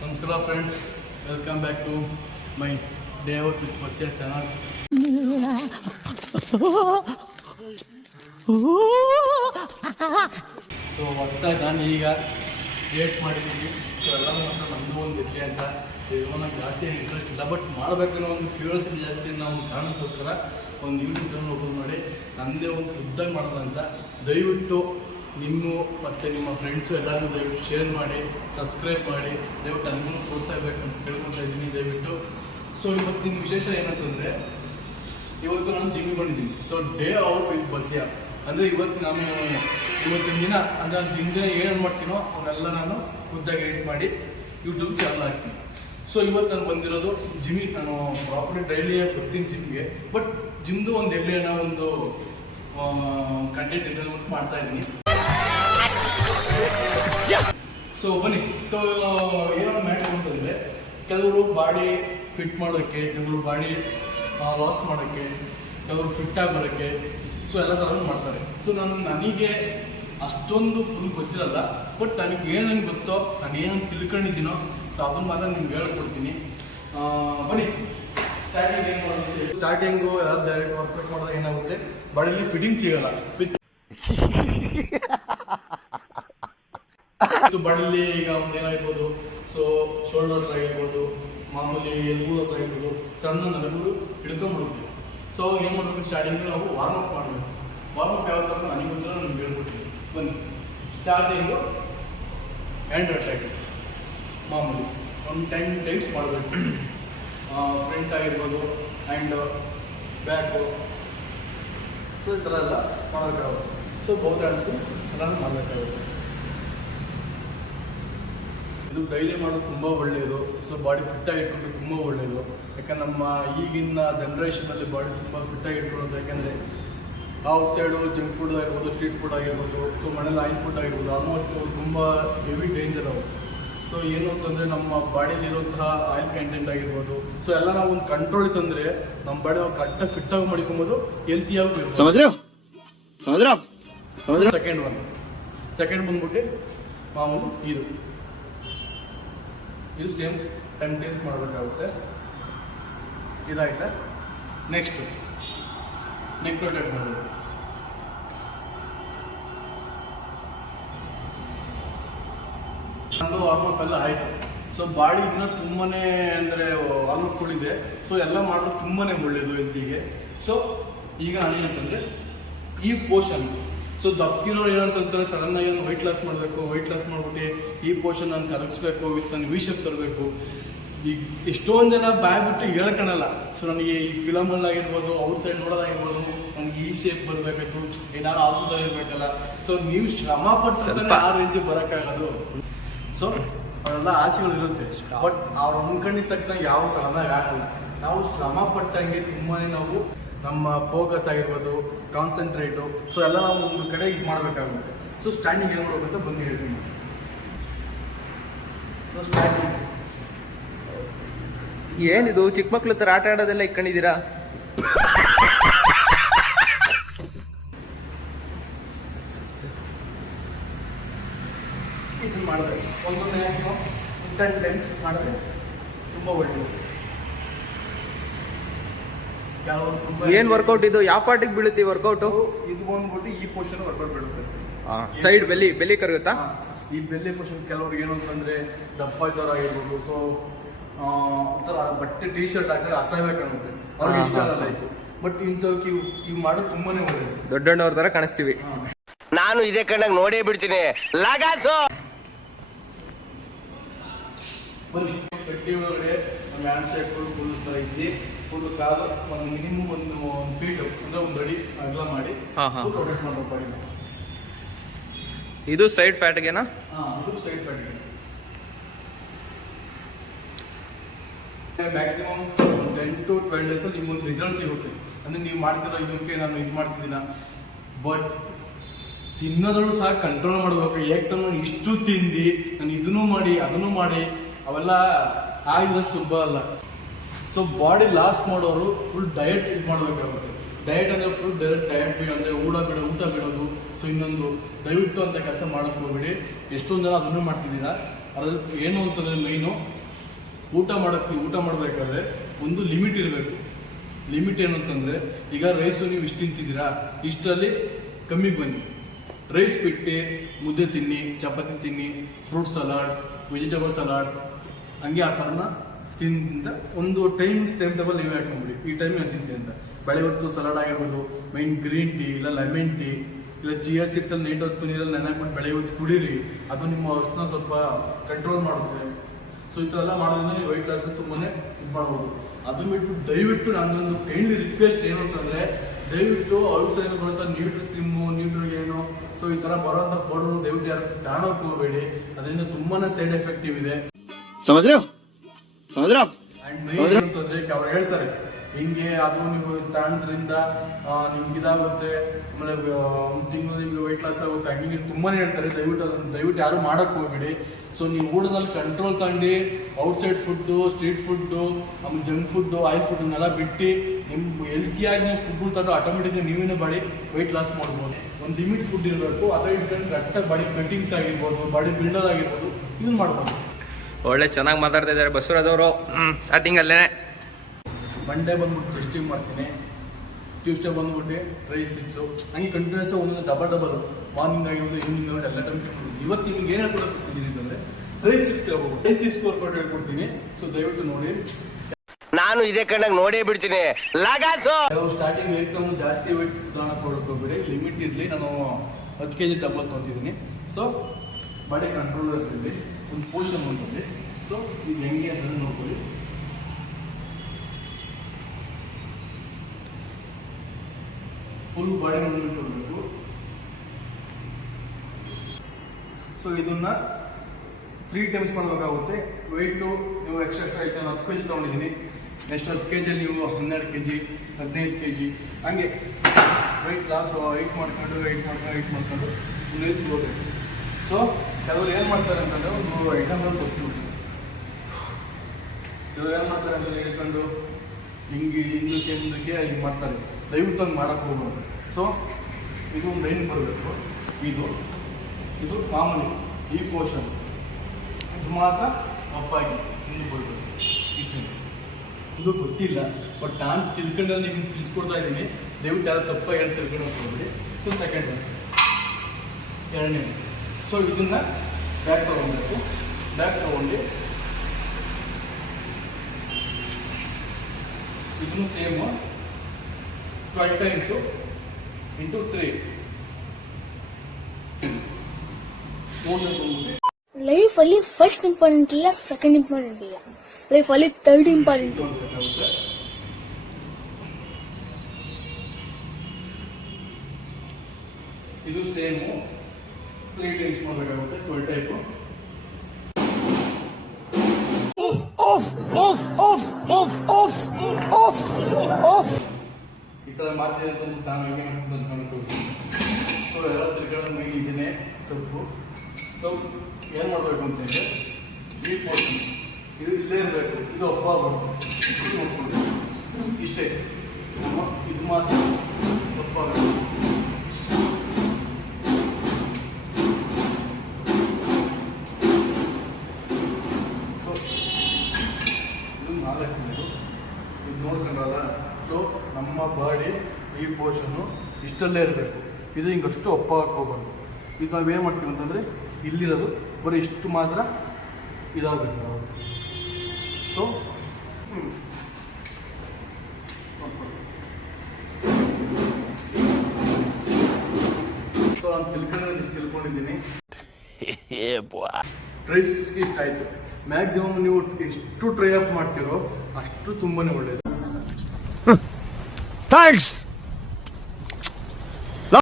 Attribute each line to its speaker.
Speaker 1: ನಮಸ್ಕಾರ friends welcome back to my day out with ಬಸ್ಸಿಯ channel so ಹೊಸ್ದಾಗಿ ನಾನು ಈಗ ಡೇಟ್ ಮಾಡಿದ್ದೀನಿ. ಸೊ ಎಲ್ಲ ಮಾತ್ರ ನಮ್ಮದು ಒಂದು ಇದೆ ಅಂತ ನಂಗೆ ಜಾಸ್ತಿ ಇಂಟ್ರೆಸ್ಟ್ ಇಲ್ಲ. ಬಟ್ ಮಾಡಬೇಕನ್ನೋ ಒಂದು ಕ್ಯೂರಿಯಾಸಿಟಿ ಜಾಸ್ತಿ ನಾವು ಕಾರಣಕ್ಕೋಸ್ಕರ ಒಂದು ಯೂಟ್ಯೂಬ್ ಚಾನಲ್ ಓಪನ್ ಮಾಡಿ ನನ್ನದೇ ಒಂದು ಉದ್ದಾಗಿ ಮಾಡೋದಂತ ದಯವಿಟ್ಟು ನಿಮ್ಮ ಮತ್ತು ನಿಮ್ಮ ಫ್ರೆಂಡ್ಸು ಎಲ್ಲರೂ ದಯವಿಟ್ಟು ಶೇರ್ ಮಾಡಿ ಸಬ್ಸ್ಕ್ರೈಬ್ ಮಾಡಿ, ದಯವಿಟ್ಟು ಅದನ್ನು ಕೊಡ್ತಾ ಬೇಕಂತ ಕೇಳ್ಕೊತಾ ಇದ್ದೀನಿ ದಯವಿಟ್ಟು. ಸೊ ಇವತ್ತಿನ ವಿಶೇಷ ಏನಂತಂದರೆ, ಇವತ್ತು ನಾನು ಜಿಮ್ಗೆ ಬಂದಿದ್ದೀನಿ. So day out with Basya ಅಂದರೆ ಇವತ್ತು ನಾನು, ಇವತ್ತಿನ ದಿನ, ಅಂದರೆ ನಾನು ದಿನ ಏನು ಮಾಡ್ತೀನೋ ಅವನ್ನೆಲ್ಲ ನಾನು ಖುದ್ದಾಗಿ ಎಡಿಟ್ ಮಾಡಿ ಯೂಟ್ಯೂಬ್ ಚಾನಲ್ ಹಾಕ್ತೀನಿ. ಸೊ ಇವತ್ತು ನಾನು ಬಂದಿರೋದು ಜಿಮ್ ನಾನು ಪ್ರಾಪರ್ಲಿ ಡೈಲಿ ಬರ್ತೀನಿ ಜಿಮ್ಗೆ ಬಟ್ ಜಿಮ್ದು ಒಂದು ಎಲ್ಲಿ ಏನೋ ಒಂದು ಕಂಟೆಂಟ್ ಡೆವಲಪ್ಮೆಂಟ್ ಮಾಡ್ತಾ ಇದ್ದೀನಿ. ಸೊ ಬನ್ನಿ. ಸೊ ಏನೋ ಮ್ಯಾಟ್ ಅಂತಂದರೆ ಕೆಲವರು ಬಾಡಿ ಫಿಟ್ ಮಾಡೋಕ್ಕೆ, ಕೆಲವರು ಬಾಡಿ ಲಾಸ್ ಮಾಡೋಕ್ಕೆ, ಕೆಲವರು ಫಿಟ್ ಆಗಿ ಬರೋಕ್ಕೆ ಸೊ ಎಲ್ಲ ಥರ ಮಾಡ್ತಾರೆ. ಸೊ ನಾನು, ನನಗೆ ಅಷ್ಟೊಂದು ಫುಲ್ ಗೊತ್ತಿರಲ್ಲ. ಬಟ್ ನನಗೆ ಏನೇನು ಗೊತ್ತೋ, ನಾನು ಏನೇನು ತಿಳ್ಕೊಂಡಿದ್ದೀನೋ ಸೊ ಅದನ್ನ ಮಾತ್ರ ನಿಮ್ಗೆ ಹೇಳ್ಕೊಡ್ತೀನಿ. ಬನ್ನಿ. ಸ್ಟಾರ್ಟಿಂಗ್ ಏನು ಮಾಡ್ತೀವಿ ಸ್ಟಾರ್ಟಿಂಗು ಯಾವ್ದು ಡೈರೆಕ್ಟ್ ವರ್ಕೌಟ್ ಮಾಡಿದ್ರೆ ಏನಾಗುತ್ತೆ? ಬಾಡಿಲಿ ಫಿಟ್ಟಿಂಗ್ ಸಿಗಲ್ಲ. ಫಿಟ್ ಇದು ಬಳ್ಳಿ, ಈಗ ಒಂದು ಏನಾಗಿರ್ಬೋದು ಸೊ ಶೋಲ್ಡರ್ಸ್ ಆಗಿರ್ಬೋದು ಮಾಮೂಲಿ ಎಲ್ಬೂ ಹತ್ರ ಆಗಿರ್ಬೋದು ಸಣ್ಣ ನರಗಳು ಹಿಡ್ಕೊಂಡ್ಬಿಡ್ತೀವಿ ಸೊ ಏನು ಮಾಡಬೇಕು? ಸ್ಟಾರ್ಟಿಂಗ್ ನಾವು ವಾರ್ಮ್ ಅಪ್ ಮಾಡಬೇಕು. ವಾರ್ಮ್ ಅಪ್ ಯಾವ ಥರ ನನಗೆ ಗೊತ್ತಿಲ್ಲ ನಮ್ಗೆ ಹೇಳ್ಬಿಡ್ತೀನಿ ಬನ್ನಿ. ಸ್ಟಾರ್ಟಿಂಗು ಹ್ಯಾಂಡ್ ಅಟ್ಯಾಕ್ ಮಾಮೂಲಿ ಒಂದು ಟೆನ್ ಟೈಮ್ಸ್ ಮಾಡಬೇಕು. ಫ್ರಂಟ್ ಆಗಿರ್ಬೋದು ಆ್ಯಂಡ್ ಬ್ಯಾಕು ಸೊ ಈ ಥರ ಎಲ್ಲ ಮಾಡಬೇಕಾಗುತ್ತೆ. ಸೊ ಬಹುತೇಕ ಅದನ್ನು ಮಾಡಬೇಕಾಗುತ್ತೆ. ಇದು ಡೈಲಿ ಮಾಡೋದು ತುಂಬ ಒಳ್ಳೆಯದು. ಸೊ ಬಾಡಿ ಫಿಟ್ಟಾಗಿ ಇಟ್ಕೊಂಡು ತುಂಬ ಒಳ್ಳೆಯದು. ಯಾಕಂದ್ರೆ ನಮ್ಮ ಈಗಿನ ಜನ್ರೇಷನಲ್ಲಿ ಬಾಡಿ ತುಂಬ ಫಿಟ್ಟಾಗಿ ಇಟ್ಕೊಳ್ಳೋದು. ಯಾಕೆಂದರೆ ಔಟ್ ಸೈಡು ಜಂಕ್ ಫುಡ್ ಆಗಿರ್ಬೋದು ಸ್ಟ್ರೀಟ್ ಫುಡ್ ಆಗಿರ್ಬೋದು ಸೊ ಮನೇಲಿ ಆಯಿಲ್ ಫುಡ್ ಆಗಿರ್ಬೋದು ಆಲ್ಮೋಸ್ಟ್ ತುಂಬ ಹೆವಿ ಡೇಂಜರ್ ಅವು ಸೊ ಏನು ಅಂತಂದರೆ ನಮ್ಮ ಬಾಡಿಲಿರುವಂತಹ ಆಯಿಲ್ ಕಂಟೆಂಟ್ ಆಗಿರ್ಬೋದು. ಸೊ ಎಲ್ಲ ನಾವು ಒಂದು ಕಂಟ್ರೋಲ್ ತಂದರೆ ನಮ್ಮ ಬಾಡಿ ನಾವು ಕರೆಕ್ಟಾಗಿ ಫಿಟ್ಟಾಗಿ ಮಾಡ್ಕೊಬೋದು ಹೆಲ್ತಿಯಾಗಿ ಸೆಕೆಂಡ್ ಒನ್ ಸೆಕೆಂಡ್ ಬಂದ್ಬಿಟ್ಟು ಮಾಮೂಲು ಇದು. ಇದು ಸೇಮ್ ಟೆನ್ ಡೇಸ್ ಮಾಡಬೇಕಾಗುತ್ತೆ. ಇದಾಯ್ತಾ? ನೆಕ್ಸ್ಟ್ ನೆಕ್ ರೊಟೇಟ್ ಮಾಡಬೇಕು ನಂದು ವಾರ್ಮಪ್ ಎಲ್ಲ ಆಯಿತು. ಸೊ ಬಾಡಿ ಇನ್ನೂ ತುಂಬಾ ಅಂದರೆ ವಾರ್ಮಪ್ಗಳಿದೆ ಸೊ ಎಲ್ಲ ಮಾಡೋದು ತುಂಬಾ ಒಳ್ಳೆಯದು ಹೆಲ್ತಿಗೆ ಸೊ ಈಗ ನಾನೇನಂತಂದರೆ ಈ ಪೋರ್ಷನ್ ಸೊ ದಪ್ಪಿರೋರು ಏನಂತಂದ್ರೆ ಸಡನ್ ಆಗಿ ಒಂದು ವೈಟ್ ಲಾಸ್ ಮಾಡಬೇಕು ವೈಟ್ ಲಾಸ್ ಮಾಡ್ಬಿಟ್ಟು ಈ ಪೋರ್ಷನ್ ನಾನು ಕರಗಿಸ್ಬೇಕು ವಿತ್ ನಾನು ವಿಷಪ್ ತರಬೇಕು. ಈಗ ಎಷ್ಟೊಂದು ಜನ ಬಾಯ್ ಬಿಟ್ಟು ಹೇಳ್ಕೊಳಲ್ಲ ಸೊ ನನಗೆ ಈ ಫಿಲಮಲ್ಲಿ ಆಗಿರ್ಬೋದು ಔಟ್ ಸೈಡ್ ನೋಡೋದಾಗಿರ್ಬೋದು ನನಗೆ ಈ ಶೇಪ್ ಬರಬೇಕು ಏನಾದ್ರು ಆಗುತ್ತಾ ಇರಬೇಕಲ್ಲ. ಸೊ ನೀವು ಶ್ರಮ ಪಟ್ಟು ಆ ರೇಂಜಿಗೆ ಬರೋಕ್ಕಾಗೋದು. ಸೊ ಅವರೆಲ್ಲ ಆಸೆಗಳು ಇರುತ್ತೆ. ಬಟ್ ಅವ್ರು ಅನ್ಕೊಂಡಿದ ತಕ್ಷಣ ಯಾವ ಸಡನ್ನಾಗಿ ಆಗಲ್ಲ. ನಾವು ಶ್ರಮ ಪಟ್ಟಂಗೆ ತುಂಬಾ ನಾವು ನಮ್ಮ ಫೋಕಸ್ ಆಗಿರ್ಬೋದು ಕಾನ್ಸಂಟ್ರೇಟು ಸೊ ಎಲ್ಲ ನಾವು ಒಂದು ಕಡೆ ಇದು ಮಾಡಬೇಕಾಗುತ್ತೆ. ಸೊ ಸ್ಟ್ಯಾಂಡಿಂಗ್ ಏನು ಮಾಡಬೇಕಂತ ಅಂತ ಬಂದು ಹೇಳ್ತೀನಿ. ಸೊ ಸ್ಟ್ಯಾಂಡಿಂಗ್
Speaker 2: ಏನಿದು? ಚಿಕ್ಕ ಮಕ್ಳು ತರ ಆಟ ಆಡೋದೆಲ್ಲ ಇಟ್ಕೊಂಡಿದ್ದೀರಾ?
Speaker 1: ಇದನ್ನ ಮಾಡಿದ್ರೆ ಒಂದು ಮ್ಯಾಕ್ಸಿಮಮ್ ಟೆನ್ ಟೈಮ್ಸ್ ಮಾಡಿದ್ರೆ ತುಂಬ ಒಳ್ಳೆಯದು
Speaker 2: ಏನ್ ವರ್ಕೌಟ್ ಇದು? ಯಾವ ಪಾರ್ಟಿಗೆ ಬೀಳುತ್ತೆ ವರ್ಕೌಟ್
Speaker 1: ಇದು ಬಂದ್ಬಿಟ್ಟು ಈ ಪೋರ್ಷನ್ ವರ್ಕೌಟ್ ಬೀಳುತ್ತೆ.
Speaker 2: ಸೈಡ್ ಬೆಲ್ಲಿ ಬೆಲ್ಲಿ ಕರಗುತ್ತಾ?
Speaker 1: ಈ ಬೆಲ್ಲಿ ಪೋರ್ಷನ್ ಕೆಲವ್ರಿಗೆ ಏನು ಅಂತಂದ್ರೆ ದಪ್ಪ ಇದ್ದವ್ರು ಆಗಿರ್ಬೋದು ಸೊ ಒಂಥರ ಬಟ್ಟೆ ಟಿ ಶರ್ಟ್ ಹಾಕಿದ್ರೆ ಅಸಹ್ಯ ಕಾಣುತ್ತೆ. ಅವ್ರಿಗೆ ಇಷ್ಟ ಆಗಲ್ಲ ಇದು. ಬಟ್ ಇಂಥವಕ್ಕೆ ಇವು ಇವು ಮಾಡೋದು ತುಂಬಾನೇ ಒಳ್ಳೆಯದು
Speaker 2: ದೊಡ್ಡಣ್ಣವ್ರ ತರ ಕಾಣಿಸ್ತೀವಿ.
Speaker 3: ನಾನು ಇದೇ ಕಣ್ಣಾಗ ನೋಡೇ ಬಿಡ್ತೀನಿ. ಲಗಾಸು!
Speaker 1: ಬನ್ನಿ ಕಟ್ಟಿ ಒಳಗಡೆ ನಮ್ಮ ಹ್ಯಾಂಡ್ ಶೇಕ್ ಫುಲ್ ಥರ ಇದ್ದು ಫುಲ್ ಕಾಲು ಒಂದು ಮಿನಿಮಮ್ ಒಂದು ಒಂದು ಫೀಟ್ ಅಂದ್ರೆ ಒಂದು ಅಡಿ ಅಗಲ ಮಾಡಿ
Speaker 2: ಹಾ, ಹಾ. ಇದು ಸೈಡ್ ಫ್ಯಾಟ್ಗೆನಾ
Speaker 1: ಹಾಂ ಇದು side fat maximum ten to twelve ಡೇಸಲ್ಲಿ ನಿಮ್ಗೊಂದು ರಿಸಲ್ಟ್ ಸಿಗುತ್ತೆ. ಅಂದರೆ ನೀವು ಮಾಡ್ತಿರೋ ಇದಕ್ಕೆ ನಾನು ಇದು ಮಾಡ್ತಿದ್ದೀನ? ಬಟ್ ತಿನ್ನೋದ್ರಲ್ಲೂ ಸಹ ಕಂಟ್ರೋಲ್ ಮಾಡಬೇಕು. ಏಕೆಂದ್ರೆ ಇಷ್ಟು ತಿಂದು ನಾನು ಇದನ್ನು ಮಾಡಿ ಅದನ್ನು ಮಾಡಿ ಅವೆಲ್ಲ ಆಗಿದ್ರೆ ಸುಲಭ ಅಲ್ಲ. ಸೊ ಬಾಡಿ ಲಾಸ್ ಮಾಡೋರು ಫುಲ್ ಡಯಟ್ ಇದು ಮಾಡಬೇಕಾಗುತ್ತೆ. ಡಯಟ್ ಅಂದರೆ ಫುಲ್ ಡೈರೆಕ್ಟ್ ಡಯಟ್ ಬಿಡೋ ಅಂದರೆ ಊಟ ಬಿಡೋ, ಊಟ ಬಿಡೋದು ಸೊ ಇನ್ನೊಂದು ದಯವಿಟ್ಟು ಅಂತ ಕೆಲಸ ಮಾಡೋಕೆ ಹೋಗ್ಬಿಡಿ. ಎಷ್ಟೊಂದು ಜನ ಅದನ್ನು ಮಾಡ್ತಿದ್ದೀರಾ? ಅದ್ರಲ್ಲಿ ಏನು ಅಂತಂದರೆ ಮೈನು ಊಟ ಮಾಡೋಕ್ಕೆ ಊಟ ಮಾಡಬೇಕಾದ್ರೆ ಒಂದು ಲಿಮಿಟ್ ಇರಬೇಕು. ಲಿಮಿಟ್ ಏನು ಅಂತಂದರೆ, ಈಗ ರೈಸು ನೀವು ಇಷ್ಟು ತಿಂತಿದ್ದೀರಾ? ಇಷ್ಟರಲ್ಲಿ ಕಮ್ಮಿಗೆ ಬನ್ನಿ. ರೈಸ್ ಬಿಟ್ಟು ಮುದ್ದೆ ತಿನ್ನಿ, ಚಪಾತಿ ತಿನ್ನಿ ಫ್ರೂಟ್ ಸಲಾಡ್ ವೆಜಿಟೇಬಲ್ ಸಲಾಡ್ ಹಂಗೆ ಆ ಥರನ ತಿಂದ ಒಂದು ಟೈಮ್ ಟೈಮ್ ಟೇಬಲ್ ನೀವೇ ಹಾಕೊಂಡ್ಬಿಡಿ ಈ ಟೈಮ್ ನಾನು ತಿಂತೀನಿ ಅಂತ? ಬೆಳೆ ಹೊತ್ತು ಸಲಾಡ್ ಆಗಿರ್ಬೋದು ಮೈನ್ ಗ್ರೀನ್ ಟೀ ಇಲ್ಲ ಲೆಮನ್ ಟೀ ಇಲ್ಲ ಜಿ ಎಸ್ ಸಿಕ್ಸಲ್ಲಿ ನೈಟ್ ಹೊತ್ತು ನೀರಲ್ಲಿ ನೆನೆ ಹಾಕ್ಬಿಟ್ಟು ಬೆಳೆ ಹೊತ್ತು ಕುಡೀರಿ ಅದು ನಿಮ್ಮ ಹಸ್ನ ಸ್ವಲ್ಪ ಕಂಟ್ರೋಲ್ ಮಾಡುತ್ತೆ. ಸೊ ಈ ಥರ ಎಲ್ಲ ಮಾಡೋದ್ರಿಂದ ನೀವು ವೈಟ್ ಲಾಸ್ನ ತುಂಬಾ ಇದು ಮಾಡ್ಬೋದು. ಅದನ್ನು ಬಿಟ್ಟು ದಯವಿಟ್ಟು ನನ್ನೊಂದು ಕೈಂಡ್ಲಿ ರಿಕ್ವೆಸ್ಟ್ ಏನು ಅಂತಂದರೆ ದಯವಿಟ್ಟು ಔಟ್ಸೈಡ್ ಬರುವಂಥ ನ್ಯೂಟ್ರಿ ಸ್ಟಿಮ್ಮು ನ್ಯೂಟ್ರಿ ಏನು ಸೊ ಈ ಥರ ಬರುವಂಥ ಪೌಡರ್ ದಯವಿಟ್ಟು ಯಾರು ಡಾಣ ಹೋಗಬೇಡಿ ಅದರಿಂದ ತುಂಬಾ ಸೈಡ್ ಎಫೆಕ್ಟಿವ್ ಇದೆ. ಸಮಜ್ರೆ? ಸಮುದ್ರ. ಅವ್ರು ಹೇಳ್ತಾರೆ ಹಿಂಗೆ ಅದು ನೀವು ತಾಣದ್ರಿಂದ ನಿಮ್ಗೆ ಇದಾಗುತ್ತೆ ಆಮೇಲೆ ಒಂದು ತಿಂಗಳು ನಿಮ್ಗೆ ವೆಯ್ಟ್ ಲಾಸ್ ಆಗುತ್ತೆ. ಹಂಗೆ ತುಂಬಾನೇ ಹೇಳ್ತಾರೆ ದಯವಿಟ್ಟು ಅದನ್ನು ದಯವಿಟ್ಟು ಯಾರು ಮಾಡಕ್ ಹೋಗ್ಬೇಡಿ. ಸೊ ನೀವು ಊಟದಲ್ಲಿ ಕಂಟ್ರೋಲ್ ತಗೊಂಡು ಔಟ್ಸೈಡ್ ಫುಡ್ಡು ಸ್ಟ್ರೀಟ್ ಫುಡ್ಡು ಆಮೇಲೆ ಜಂಕ್ ಫುಡ್ಡು ಆಯಿಲ್ ಫುಡ್ನೆಲ್ಲ ಬಿಟ್ಟು ನಿಮ್ಮ ಹೆಲ್ತಿಯಾಗಿ ನೀವು ಫುಡ್ ತಗೊಂಡು ಆಟೋಮೆಟಿಕ್ ನೀವಿನ ಬಾಡಿ ವೆಯ್ಟ್ ಲಾಸ್ ಮಾಡ್ಬೋದು. ಒಂದು ಲಿಮಿಟ್ ಫುಡ್ ಇರಬೇಕು ಅದೇ ಇಟ್ಕೊಂಡು ಕರೆಕ್ಟಾಗಿ ಬಾಡಿ ಕಟ್ಟಿಂಗ್ಸ್ ಆಗಿರ್ಬೋದು ಬಾಡಿ ಬಿಲ್ಡರ್ ಆಗಿರ್ಬೋದು ಇದನ್ನ ಮಾಡ್ಬೋದು.
Speaker 2: ಒಳ್ಳೆ ಚೆನ್ನಾಗಿ ಮಾತಾಡ್ತಾ ಇದ್ದಾರೆ ಬಸವರಾಜ್ ಅವರು. ಸ್ಟಾರ್ಟಿಂಗ್ ಅಲ್ಲೇ
Speaker 1: ಮಂಡೇ ಬಂದ್ಬಿಟ್ಟು ಟೆಸ್ಟಿಂಗ್ ಮಾಡ್ತೀನಿ. ಟ್ಯೂಸ್ಡೇ ಬಂದ್ಬಿಟ್ಟು ರೈಸ್ ಸಿಕ್ಸು ಹಂಗೆ ಕಂಟಿನ್ಯೂಸ್ ಒಂದೊಂದು ಡಬಲ್ ಡಬಲ್ ಮಾರ್ನಿಂಗ್ ಆಗಿರ್ಬೋದು ಈವ್ನಿಂಗ್ ಆಗಿರೋದು ಎಲ್ಲ ಟೈಮ್ ಇವತ್ತು ನಿಮ್ಗೆ ಏನು ಹೇಳ್ಕೊಡ್ತೀನಿ ಅಂದರೆ ರೈಸ್ ಸಿಕ್ಸ್ ಹೋಗ್ಬೋದು ರೈಸ್ ಸಿಕ್ಸ್ ಕೊಟ್ಟು ಹೇಳ್ಕೊಡ್ತೀನಿ. ಸೊ ದಯವಿಟ್ಟು ನೋಡಿ.
Speaker 3: ನಾನು ಇದೇ ಕಣ್ಣಾಗ ನೋಡೇ ಬಿಡ್ತೀನಿ. ಲಗಾಸು!
Speaker 1: ಸ್ಟಾರ್ಟಿಂಗ್ ಏಕದಮ್ ಜಾಸ್ತಿ ವೆಯ್ಟ್ ತಗೊಳಕ್ ಕೊಡೋಕೆ ಹೋಗ್ಬೇಡಿ. ಲಿಮಿಟ್ ಇರಲಿ. ನಾನು ಹತ್ತು ಕೆ ಜಿ ಡಬಲ್ ತೊಗೊತಿದ್ದೀನಿ. ಸೊ ಬಾಡಿ ಕಂಟ್ರೋಲ್ ಇರಲಿ. ಒಂದು ಪೋಷನ್ ಬಂದಿದೆ ಸೊ ಇದು ಹೆಂಗೆ ಅಂತ ನೋಡ್ಕೊಳ್ಳಿ. ಫುಲ್ ಬಾಡಿ ಮೂವ್ಮೆಂಟ್ ಕೊಡಬೇಕು ಸೊ ಇದನ್ನ ತ್ರೀ ಟೈಮ್ಸ್ ಮಾಡಬೇಕಾಗುತ್ತೆ. ವೆಯ್ಟು ನೀವು ಎಕ್ಸ್ಟ್ರಾ ಎಕ್ಸ್ಟ್ರಾ ಐತೆ ಹತ್ತು ಕೆ ಜಿ ತೊಗೊಂಡಿದ್ದೀನಿ. ನೆಕ್ಸ್ಟ್ ಹತ್ತು ಕೆ ಜಿಯಲ್ಲಿ ನೀವು ಹನ್ನೆರಡು ಕೆ ಜಿ ಹದಿನೈದು ಕೆ ಜಿ ಹಂಗೆ ವೆಯ್ಟ್ ಲಾಸ್ ವೆಯ್ಟ್ ಮಾಡ್ಕೊಂಡು ವೆಯ್ಟ್ ಮಾಡ್ಕೊಂಡು ವೆಯ್ಟ್ ಮಾಡ್ಕೊಂಡು ಮುಂದೆ ಸೊ ಕೆಲವರು ಏನು ಮಾಡ್ತಾರೆ ಅಂತಂದ್ರೆ ಒಂದು ಎಕ್ಸಾಂಪಲ್ ಕೊಡ್ತೀನಿ ಕೆಲವ್ರು ಏನು ಮಾಡ್ತಾರೆ ಅಂತಂದ್ರೆ ಹೇಳ್ಕೊಂಡು ಹಿಂಗೆ ಹಿಂದಕ್ಕೆ ಕೆಂದಕ್ಕೆ ಹಿಂಗೆ ಮಾಡ್ತಾರೆ. ದಯವಿಟ್ಟು ಹಂಗೆ ಮಾಡಕ್ಕೆ ಹೋಗ್ಬಾರ್ದು ಸೊ ಇದು ಒಂದು ಲೈನ್ ಬರಬೇಕು ಇದು ಇದು ಮಾಮೂಲಿ ಈ ಪೋರ್ಷನ್ ಇದು ಮಾತ್ರ ತಪ್ಪಾಗಿ ಹಿಂದೆ ಬರಬೇಕು ಇಷ್ಟು. ಇದು ಗೊತ್ತಿಲ್ಲ ಬಟ್ ನಾನು ತಿಳ್ಕೊಂಡ್ರೆ ನಿಮ್ಗೆ ತಿಳಿಸ್ಕೊಡ್ತಾ ಇದ್ದೀನಿ. ದಯವಿಟ್ಟು ಯಾರು ತಪ್ಪಾಗಿ ಹೇಳ್ತಿರ್ಕೊಂಡು ಹೋಗ್ಬೇಡಿ ಸೊ ಸೆಕೆಂಡ್ ಎರಡನೇ ಸೊ ಇದನ್ನ ಬ್ಯಾಗ್ ತೊಗೊಬೇಕು ಬ್ಯಾಗ್ ತೊಗೊಂಡು ಇದನ್ನು same twelve times into three ಮೂರು ಬಂದ್ಬಿಟ್ಟು
Speaker 4: ಲೈಫ್ ಅಲ್ಲಿ ಫಸ್ಟ್ ಇಂಪಾರ್ಟೆಂಟ್ ಇಲ್ಲ ಸೆಕೆಂಡ್ ಇಂಪಾರ್ಟೆಂಟ್ ಇಲ್ಲ ಲೈಫ್ ಅಲ್ಲಿ ಥರ್ಡ್ ಇಂಪಾರ್ಟೆಂಟ್
Speaker 1: ತ್ರೀ ಟೈಮ್ಸ್ ಮಾಡಬೇಕಾಗುತ್ತೆ ಟ್ವೆಲ್ ಟೈಪು ಈ ಥರ ಮಾಡ್ತೀನಿ ಅಂತ ನಾನು ಹೇಗೆ ಅಂತ ಅನ್ಕೊಳ್ತೀನಿ. ಸೊ ಎಲ್ಲ ತಿರ್ಗಡೆ ಮೈ ಇದನ್ನೇ ತಪ್ಪು. ಸೊ ಏನು ಮಾಡಬೇಕು ಅಂತಂದರೆ ಈ ಪೋರ್ಷನ್ ಇದು ಇಲ್ಲೇ ಇರಬೇಕು ಇದು ಅಪ್ಪ ಬರ್ತದೆ. ಇಷ್ಟೇ. ಇದು ಮಾತ್ರ ಒಬ್ಬ ಆಗಬೇಕು ಸೊ ಇದು ನಾಲ್ಕು ನೋಡ್ಕೊಂಡ್ರಲ್ಲ? ಸೊ ನಮ್ಮ ಬಾಡಿ ಈ ಪೋರ್ಷನ್ನು ಇಷ್ಟಲ್ಲೇ ಇರಬೇಕು. ಇದು ಹಿಂಗಷ್ಟು ಒಪ್ಪ ಹಾಕೋಬಾರ್ದು ಇದು ನಾವೇನು ಮಾಡ್ತೀವಿ ಅಂತಂದರೆ ಇಲ್ಲಿರೋದು ಬರೀ ಇಷ್ಟು ಮಾತ್ರ ಇದಾಗಬೇಕು ನಾವು. ಸೊ ಸೊ ನಾನು ತಿಳ್ಕೊಂಡ್ರೆ ಇಷ್ಟು ತಿಳ್ಕೊಂಡಿದ್ದೀನಿ. ಟ್ರೈ ಇಷ್ಟ ಆಯಿತು. ಮ್ಯಾಕ್ಸಿಮಮ್ ನೀವು ಎಷ್ಟು ಟ್ರೈ ಅಪ್ ಮಾಡ್ತೀರೋ ಅಷ್ಟು ತುಂಬಾನೇ ಒಳ್ಳೆಯದು
Speaker 5: Thanks.